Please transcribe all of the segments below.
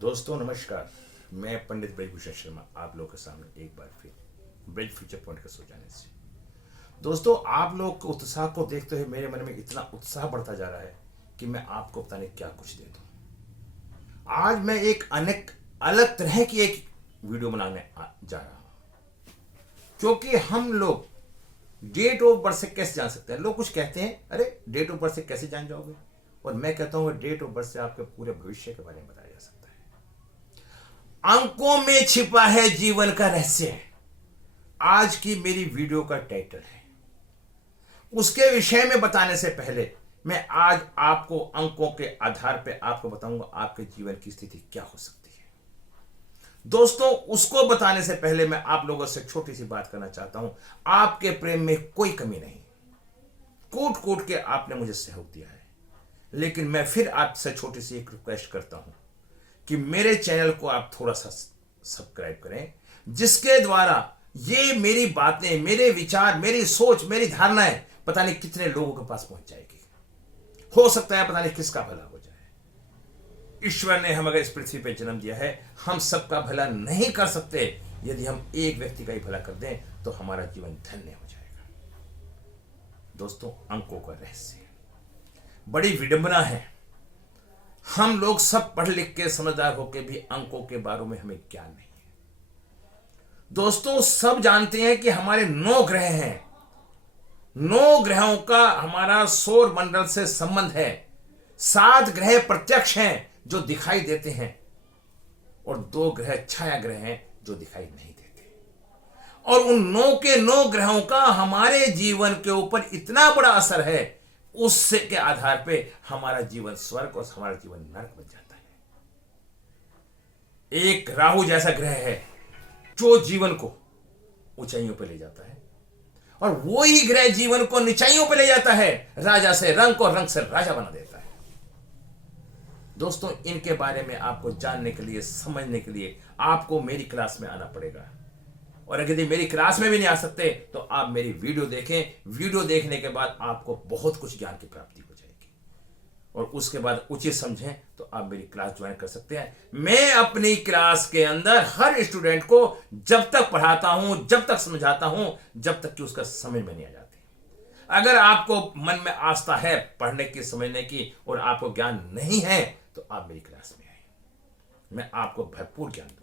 दोस्तों नमस्कार। मैं पंडित ब्रजभूषण शर्मा आप लोगों के सामने एक बार फिर ब्रिज फ्यूचर पॉइंट का सोचाने से। दोस्तों आप लोग के उत्साह को देखते हुए मेरे मन में इतना उत्साह बढ़ता जा रहा है कि मैं आपको पता नहीं क्या कुछ दे दूं। आज मैं एक अनेक अलग तरह की एक वीडियो बनाने जा रहा हूं, क्योंकि हम लोग डेट ऑफ बर्थ से कैसे जान सकते हैं। लोग कुछ कहते हैं, अरे डेट ऑफ बर्थ से कैसे जान जाओगे, और मैं कहता हूं डेट ऑफ बर्थ से आपके पूरे भविष्य के बारे में बताया जा सकता है। अंकों में छिपा है जीवन का रहस्य, आज की मेरी वीडियो का टाइटल है। उसके विषय में बताने से पहले मैं आज आपको अंकों के आधार पर आपको बताऊंगा आपके जीवन की स्थिति क्या हो सकती है। दोस्तों उसको बताने से पहले मैं आप लोगों से छोटी सी बात करना चाहता हूं। आपके प्रेम में कोई कमी नहीं, कूट कूट के आपने मुझे सहयोग दिया है, लेकिन मैं फिर आपसे छोटी सी एक रिक्वेस्ट करता हूं कि मेरे चैनल को आप थोड़ा सा सब्सक्राइब करें, जिसके द्वारा ये मेरी बातें, मेरे विचार, मेरी सोच, मेरी धारणाएं पता नहीं कितने लोगों के पास पहुंच जाएगी। हो सकता है पता नहीं किसका भला हो जाए। ईश्वर ने हम अगर इस पृथ्वी पर जन्म दिया है, हम सबका भला नहीं कर सकते। यदि हम एक व्यक्ति का ही भला कर दें तो हमारा जीवन धन्य हो जाएगा। दोस्तों अंकों का रहस्य बड़ी विडंबना है। हम लोग सब पढ़ लिख के समझदार होकर भी अंकों के बारे में हमें ज्ञान नहीं है। दोस्तों सब जानते हैं कि हमारे 9 ग्रह हैं। 9 ग्रहों का हमारा सौर मंडल से संबंध है। 7 ग्रह प्रत्यक्ष हैं जो दिखाई देते हैं, और 2 ग्रह छाया ग्रह हैं जो दिखाई नहीं देते। और उन 9 के 9 ग्रहों का हमारे जीवन के ऊपर इतना बड़ा असर है, उससे के आधार पे हमारा जीवन स्वर्ग और हमारा जीवन नरक बन जाता है। एक राहु जैसा ग्रह है जो जीवन को ऊंचाइयों पे ले जाता है, और वो ही ग्रह जीवन को नीचाइयों पे ले जाता है। राजा से रंक और रंक से राजा बना देता है। दोस्तों इनके बारे में आपको जानने के लिए, समझने के लिए आपको मेरी क्लास में आना पड़ेगा। और अगर यदि मेरी क्लास में भी नहीं आ सकते तो आप मेरी वीडियो देखें। वीडियो देखने के बाद आपको बहुत कुछ ज्ञान की प्राप्ति हो जाएगी, और उसके बाद उचित समझें तो आप मेरी क्लास ज्वाइन कर सकते हैं। मैं अपनी क्लास के अंदर हर स्टूडेंट को जब तक पढ़ाता हूं, जब तक समझाता हूं, जब तक कि उसका समझ में नहीं आ जाती। अगर आपको मन में आस्था है पढ़ने की, समझने की, और आपको ज्ञान नहीं है तो आप मेरी क्लास में आए, मैं आपको भरपूर ज्ञान दूंगा।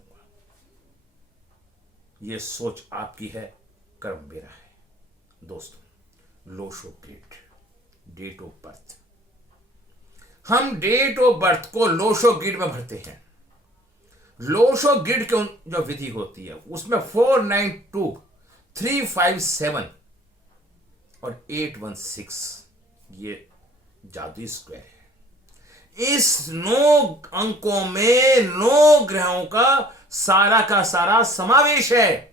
ये सोच आपकी है, कर्म मेरा है। दोस्तों Lo Shu grid, date of birth, हम डेट ऑफ बर्थ को लोशो ग्रिड में भरते हैं। लोशो ग्रिड की जो विधि होती है उसमें 492, 357 और 816 ये जादुई स्क्वायर है। इस 9 अंकों में 9 ग्रहों का सारा समावेश है।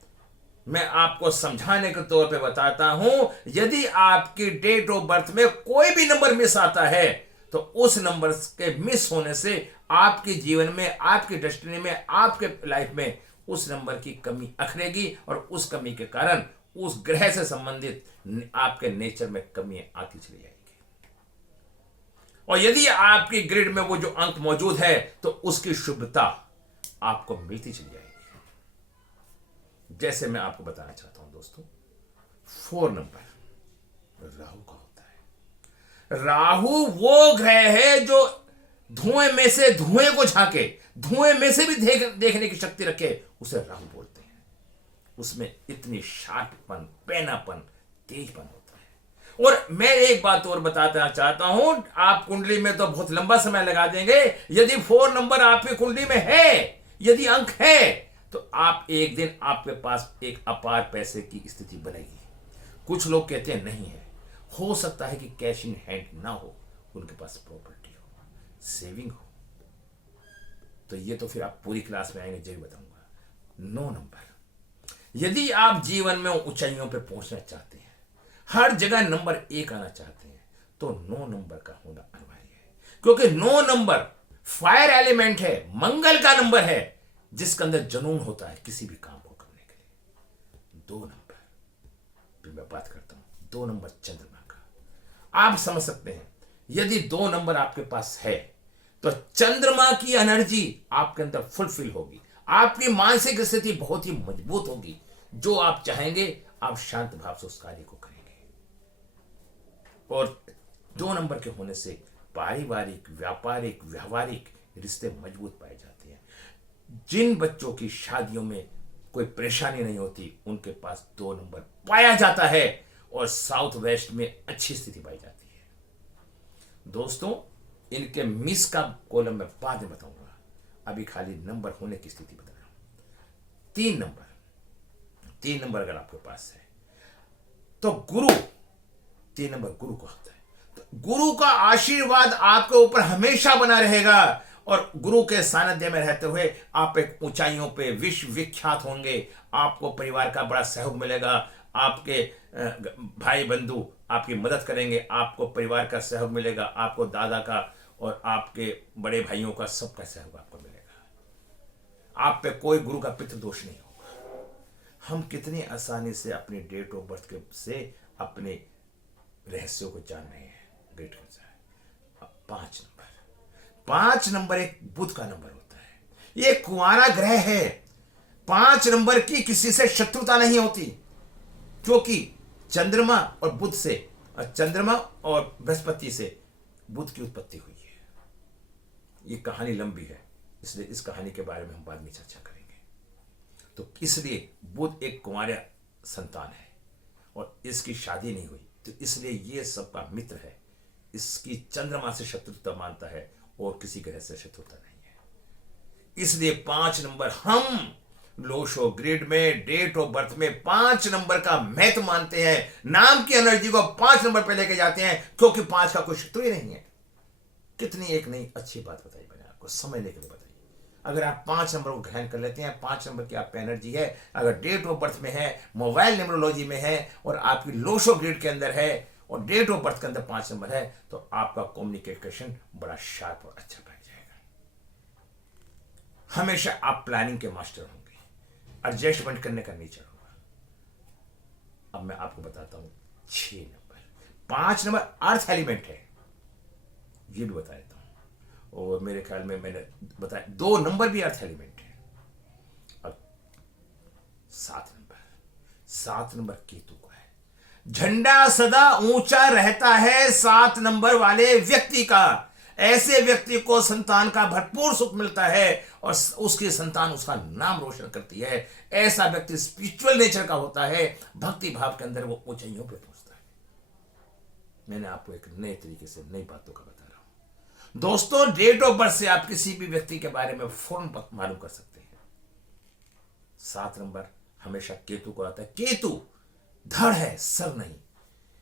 मैं आपको समझाने के तौर पे बताता हूं, यदि आपकी डेट ऑफ बर्थ में कोई भी नंबर मिस आता है तो उस नंबर के मिस होने से आपके जीवन में, आपकी डेस्टिनी में, आपके लाइफ में उस नंबर की कमी अखरेगी, और उस कमी के कारण उस ग्रह से संबंधित आपके नेचर में कमी आती चली जाएगी। और यदि आपकी ग्रिड में वो जो अंक मौजूद है तो उसकी शुभता आपको मिलती चली जाएगी। जैसे मैं आपको बताना चाहता हूं दोस्तों, 4 नंबर राहु का होता है। राहु वो ग्रह है जो धुएं में से धुएं को झांके, धुएं में से भी देखने की शक्ति रखे, उसे राहु बोलते हैं। उसमें इतनी शार्पपन, पैनापन, तेजपन होता है। और मैं एक बात और बताना चाहता हूं, आप कुंडली में तो बहुत लंबा समय लगा देंगे। यदि 4 नंबर आपकी कुंडली में है, यदि अंक है, तो आप एक दिन आपके पास एक अपार पैसे की स्थिति बनेगी। कुछ लोग कहते हैं नहीं है, हो सकता है कि कैश इन हैंड ना हो, उनके पास प्रॉपर्टी हो, सेविंग हो। तो ये तो फिर आप पूरी क्लास में आएंगे जरूर बताऊंगा। 9 नंबर, यदि आप जीवन में ऊंचाइयों पे पहुंचना चाहते हैं, हर जगह नंबर 1 आना चाहते हैं, तो 9 नंबर का होना अनिवार्य है। क्योंकि 9 नंबर फायर एलिमेंट है, मंगल का नंबर है, जिसके अंदर जुनून होता है किसी भी काम को करने के लिए। 2 नंबर, फिर मैं बात करता हूं 2 नंबर चंद्रमा का। आप समझ सकते हैं, यदि 2 नंबर आपके पास है तो चंद्रमा की एनर्जी आपके अंदर फुलफिल होगी, आपकी मानसिक स्थिति बहुत ही मजबूत होगी। जो आप चाहेंगे आप शांत भाव से उस कार्य को करेंगे। और 2 नंबर के होने से पारिवारिक, व्यापारिक, व्यवहारिक रिश्ते मजबूत पाए जाते हैं। जिन बच्चों की शादियों में कोई परेशानी नहीं होती उनके पास 2 नंबर पाया जाता है और साउथ वेस्ट में अच्छी स्थिति पाई जाती है। दोस्तों, इनके मिस का कॉलम मैं बाद में बताऊंगा, अभी खाली नंबर होने की स्थिति बता रहा हूं। 3 नंबर अगर आपके पास है तो गुरु, 3 नंबर गुरु का होता है। तो गुरु का आशीर्वाद आपके ऊपर हमेशा बना रहेगा और गुरु के सानिध्य में रहते हुए आप एक ऊंचाइयों पे विश्व विख्यात होंगे। आपको परिवार का बड़ा सहयोग मिलेगा, आपके भाई बंधु आपकी मदद करेंगे, आपको परिवार का सहयोग मिलेगा, आपको दादा का और आपके बड़े भाइयों का सबका सहयोग आपको मिलेगा। आप पे कोई गुरु का पितृ दोष नहीं होगा। हम कितनी आसानी से अपनी डेट ऑफ बर्थ के से अपने रहस्यों को जान रहे हैं। ग्रेट है। अब 5 नंबर एक बुध का नंबर होता है। ये कुंवारा ग्रह है। 5 नंबर की किसी से शत्रुता नहीं होती, क्योंकि चंद्रमा और बुध से, चंद्रमा और बृहस्पति से बुध की उत्पत्ति हुई है। ये कहानी लंबी है, इसलिए इस कहानी के बारे में हम बाद में चर्चा करेंगे। तो इसलिए बुध एक कुंवारा संतान है और इसकी शादी नहीं हुई, तो इसलिए ये सबका मित्र है। इसकी चंद्रमा से शत्रुता मानता है और किसी ग्रह से शत्रुता नहीं है। इसलिए 5 नंबर हम लोशो ग्रिड में, डेट ऑफ बर्थ में 5 नंबर का महत्व मानते हैं। नाम की एनर्जी को 5 नंबर पे लेके जाते हैं, क्योंकि 5 का कोई शत्रु ही नहीं है। कितनी एक नई अच्छी बात बताई मैंने आपको, समझने के लिए बताई। अगर आप 5 नंबर को ग्रहण कर लेते हैं, 5 नंबर की आप पे एनर्जी है, अगर डेट ऑफ बर्थ में है, मोबाइल न्यूमरोलॉजी में है और आपकी लोशो ग्रिड के अंदर है और डेट ऑफ बर्थ के अंदर 5 नंबर है, तो आपका कम्युनिकेशन बड़ा शार्प और अच्छा बैठ जाएगा। हमेशा आप प्लानिंग के मास्टर होंगे, एडजस्टमेंट करने का नेचर होगा। अब मैं आपको बताता हूं 6 नंबर। 5 नंबर अर्थ एलिमेंट है, ये भी बता देता हूं। और मेरे ख्याल में मैंने बताया 2 नंबर भी अर्थ एलिमेंट है। अब 7 नंबर केतु का है। झंडा सदा ऊंचा रहता है 7 नंबर वाले व्यक्ति का। ऐसे व्यक्ति को संतान का भरपूर सुख मिलता है और उसकी संतान उसका नाम रोशन करती है। ऐसा व्यक्ति स्पिरिचुअल नेचर का होता है, भक्ति भाव के अंदर वो ऊंचाइयों पे पहुंचता है। मैंने आपको एक नए तरीके से नई बातों का बता रहा हूं। दोस्तों, डेट ऑफ बर्थ से आप किसी भी व्यक्ति के बारे में फौरन मालूम कर सकते हैं। 7 नंबर हमेशा केतु को आता है। केतु धड़ है, सर नहीं।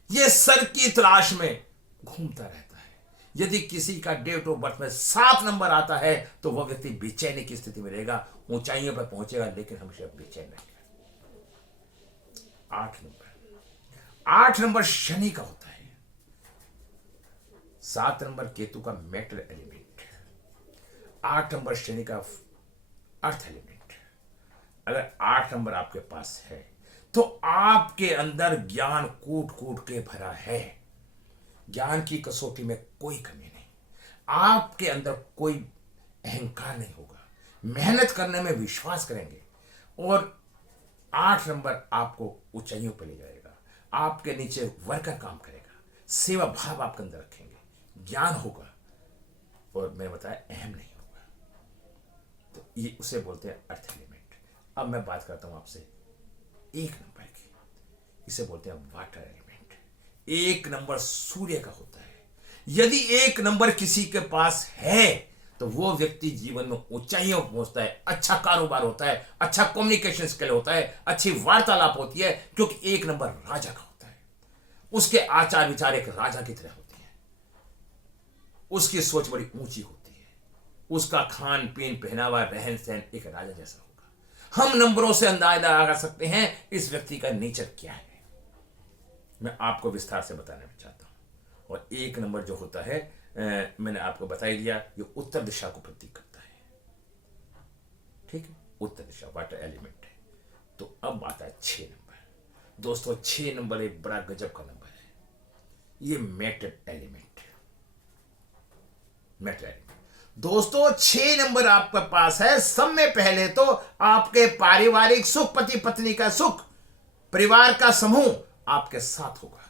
यह सर की तलाश में घूमता रहता है। यदि किसी का डेट ऑफ बर्थ में 7 नंबर आता है तो वह व्यक्ति बेचैनी की स्थिति में रहेगा, ऊंचाइयों पर पहुंचेगा, लेकिन हमेशा बेचैन रहेगा। 8 नंबर शनि का होता है। 7 नंबर केतु का मेटल एलिमेंट, 8 नंबर शनि का अर्थ एलिमेंट। अगर 8 नंबर आपके पास है तो आपके अंदर ज्ञान कूट कूट के भरा है। ज्ञान की कसौटी में कोई कमी नहीं। आपके अंदर कोई अहंकार नहीं होगा। मेहनत करने में विश्वास करेंगे और 8 नंबर आपको ऊंचाइयों पर ले जाएगा। आपके नीचे वर्कर काम करेगा, सेवा भाव आपके अंदर रखेंगे, ज्ञान होगा और मैंने बताया अहम नहीं होगा। तो ये उसे बोलते हैं अर्थ एलिमेंट। अब मैं बात करता हूं आपसे 1 नंबर की। इसे बोलते हैं वाटर एलिमेंट। 1 नंबर सूर्य का होता है। यदि 1 नंबर किसी के पास है तो वो व्यक्ति जीवन में ऊंचाइयों पर पहुंचता है, अच्छा कारोबार होता है, अच्छा कम्युनिकेशन स्किल होता है, अच्छी वार्तालाप होती है, क्योंकि 1 नंबर राजा का होता है। उसके आचार विचार एक राजा की तरह होती है। उसकी सोच बड़ी ऊंची होती है। उसका खान पीन, पहनावा, रहन सहन एक राजा जैसा होगा। हम नंबरों से अंदाजा लगा सकते हैं इस व्यक्ति का नेचर क्या है। मैं आपको विस्तार से बताना चाहता हूं। और 1 नंबर जो होता है, मैंने आपको बता ही दिया, ये उत्तर दिशा को प्रतीक करता है। ठीक है, उत्तर दिशा वाटर एलिमेंट है। तो अब आता है 6 नंबर। दोस्तों, 6 नंबर एक बड़ा गजब का नंबर है। ये मेटल एलिमेंट। दोस्तों 6 नंबर आपके पास है। सब में पहले तो आपके पारिवारिक सुख, पति पत्नी का सुख, परिवार का समूह आपके साथ होगा,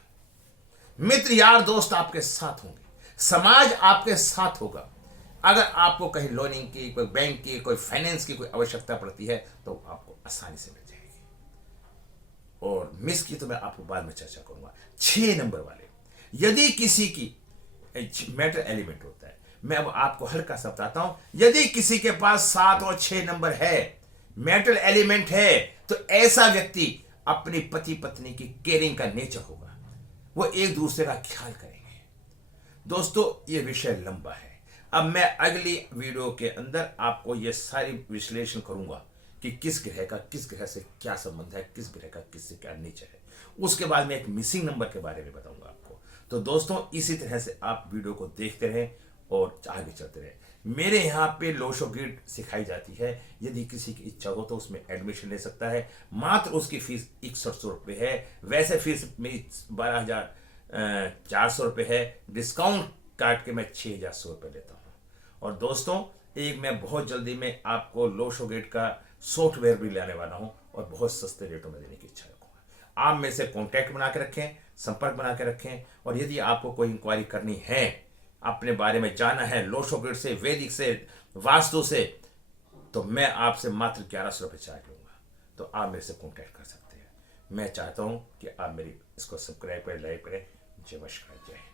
मित्र यार दोस्त आपके साथ होंगे, समाज आपके साथ होगा। अगर आपको कहीं लोनिंग की, कोई बैंक की, कोई फाइनेंस की कोई आवश्यकता पड़ती है तो आपको आसानी से मिल जाएगी। और मिस की तो मैं आपको बाद में चर्चा करूंगा। 6 नंबर वाले, यदि किसी की मेटल एलिमेंट होता है, मैं अब आपको हल्का सा बताता हूं। यदि किसी के पास 7 और 6 नंबर है, मेटल एलिमेंट है, तो ऐसा व्यक्ति अपनी पति पत्नी की केयरिंग का नेचर होगा, वो एक दूसरे का ख्याल करेंगे। दोस्तों ये विषय लंबा है, अब मैं अगली वीडियो के अंदर आपको ये सारी विश्लेषण करूंगा कि किस ग्रह का किस ग्रह से क्या संबंध है, किस ग्रह का किससे क्या नेचर है। उसके बाद मैं एक मिसिंग नंबर के बारे में बताऊंगा आपको। तो दोस्तों इसी तरह से आप वीडियो को देखते रहें और आगे चलते रहें। मेरे यहाँ पे लोशो गिल्ड सिखाई जाती है। यदि किसी की इच्छा हो तो उसमें एडमिशन ले सकता है। मात्र उसकी फीस 6100 रुपये है। वैसे फीस मेरी 12,400 रुपये है। डिस्काउंट काट के मैं 6,100 रुपये लेता हूँ। और दोस्तों एक मैं बहुत जल्दी में आपको लोशो गेट का सॉफ्टवेयर भी लाने वाला हूँ और बहुत सस्ते रेटों में देने की इच्छा रखूँगा। आप मेरे से कॉन्टैक्ट बना के रखें, संपर्क बना के रखें। और यदि आपको कोई इंक्वायरी करनी है, अपने बारे में जानना है लोशो गेट से, वैदिक से, वास्तु से, तो मैं आपसे मात्र 1100 रुपये चार्ज लूँगा। तो आप मेरे से कॉन्टैक्ट कर सकते हैं। मैं चाहता हूँ कि आप मेरी इसको सब्सक्राइब करें, लाइक करें। जय नमस्कार, जय हिंद।